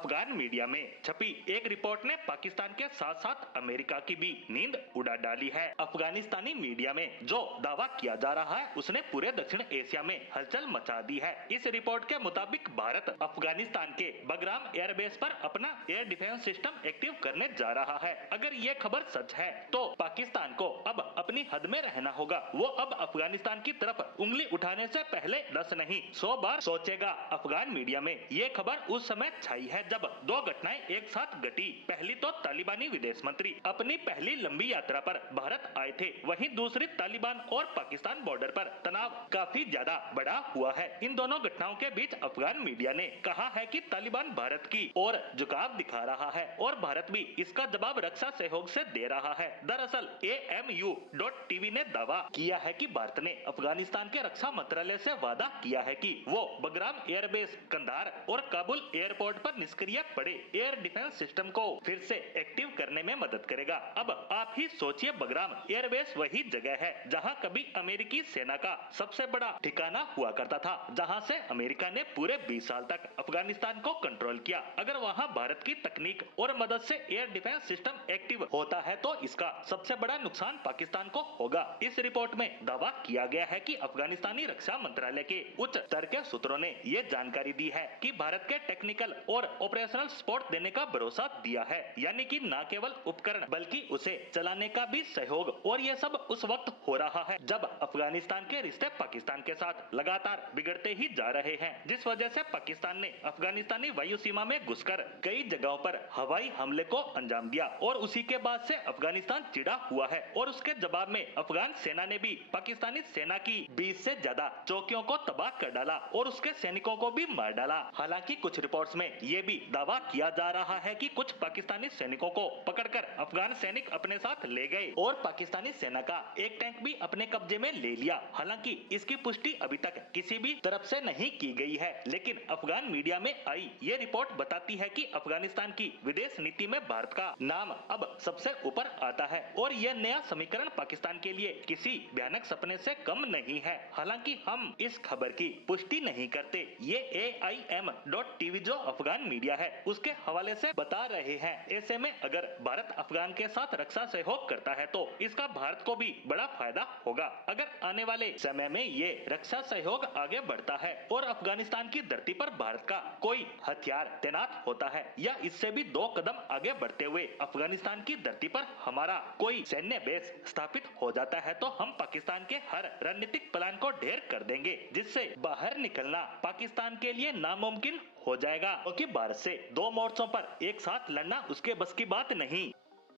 Afghan media में छपी एक रिपोर्ट ने पाकिस्तान के साथ साथ अमेरिका की भी नींद उड़ा डाली है। अफगानिस्तानी मीडिया में जो दावा किया जा रहा है उसने पूरे दक्षिण एशिया में हलचल मचा दी है। इस रिपोर्ट के मुताबिक भारत अफगानिस्तान के बगराम एयरबेस पर अपना एयर डिफेंस सिस्टम एक्टिव करने जा रहा है। अगर ये खबर सच है तो पाकिस्तान को अब अपनी हद में रहना होगा। वो अब अफगानिस्तान की तरफ उंगली उठाने से पहले 10 नहीं 100 बार सोचेगा। अफगान मीडिया में ये खबर उस समय छाई है जब दो घटनाएं एक साथ घटी। पहली तो तालिबानी विदेश मंत्री अपनी पहली लंबी यात्रा पर भारत आए थे, वहीं दूसरी तालिबान और पाकिस्तान बॉर्डर पर तनाव काफी ज्यादा बढ़ा हुआ है। इन दोनों घटनाओं के बीच अफगान मीडिया ने कहा है कि तालिबान भारत की ओर झुकाव दिखा रहा है और भारत भी इसका जवाब रक्षा सहयोग से दे रहा है। दरअसल AMU.TV ने दावा किया है कि भारत ने अफगानिस्तान के रक्षा मंत्रालय से वादा किया है कि वो बगराम एयरबेस, कंधार और काबुल एयरपोर्ट पर निष्क्रिय पड़े एयर डिफेंस सिस्टम को फिर से एक्टिव करने में मदद करेगा। अब आप ही सोचिए, बगराम एयरबेस वही जगह है जहां कभी अमेरिकी सेना का सबसे बड़ा ठिकाना हुआ करता था, जहां से अमेरिका ने पूरे 20 साल तक अफगानिस्तान को कंट्रोल किया। अगर वहां भारत की तकनीक और मदद से एयर डिफेंस सिस्टम एक्टिव होता है तो इसका सबसे बड़ा नुकसान पाकिस्तान को होगा। इस रिपोर्ट में दावा किया गया है कि अफगानिस्तानी रक्षा मंत्रालय के उच्च स्तर के सूत्रों ने ये जानकारी दी है कि भारत के टेक्निकल और ऑपरेशनल सपोर्ट देने का भरोसा दिया है, यानी कि न केवल उपकरण बल्कि उसे चलाने का भी सहयोग। और ये सब उस वक्त हो रहा है जब अफगानिस्तान के रिश्ते पाकिस्तान के साथ लगातार बिगड़ते ही जा रहे हैं, जिस वजह से पाकिस्तान ने अफगानिस्तानी वायु सीमा में घुसकर कई जगहों पर हवाई हमले को अंजाम दिया और उसी के बाद से अफगानिस्तान चिढ़ा हुआ है और उसके जवाब में अफगान सेना ने भी पाकिस्तानी सेना की 20 से ज्यादा चौकियों को तबाह कर डाला और उसके सैनिकों को भी मार डाला। हालांकि कुछ रिपोर्ट्स में ये भी दावा किया जा रहा है कि कुछ पाकिस्तानी सैनिकों को पकड़कर अफगान सैनिक अपने साथ ले गए और पाकिस्तानी सेना का एक टैंक भी अपने कब्जे में ले लिया। हालांकि इसकी पुष्टि अभी तक किसी भी तरफ से नहीं की गई है, लेकिन अफगान मीडिया में आई ये रिपोर्ट बताती है कि अफगानिस्तान की विदेश नीति में भारत का नाम अब सबसे ऊपर आता है और यह नया समीकरण पाकिस्तान के लिए किसी भयानक सपने से कम नहीं है। हालांकि हम इस खबर की पुष्टि नहीं करते, ये AIM.TV जो अफगान मीडिया है उसके हवाले से बता रहे हैं। ऐसे में अगर भारत अफगान के साथ रक्षा सहयोग करता है तो इसका भारत को भी बड़ा फायदा होगा। अगर आने वाले समय में ये रक्षा सहयोग आगे बढ़ता है और अफगानिस्तान की धरती पर भारत का कोई हथियार तैनात होता है या इससे भी 2 कदम आगे बढ़ते हुए अफगानिस्तान की धरती पर हमारा कोई सैन्य बेस स्थापित हो जाता है तो हम पाकिस्तान के हर रणनीतिक प्लान को ढेर कर देंगे, जिससे बाहर निकलना पाकिस्तान के लिए नामुमकिन हो जाएगा, क्योंकि भारत से 2 मोर्चों पर एक साथ लड़ना उसके बस की बात नहीं।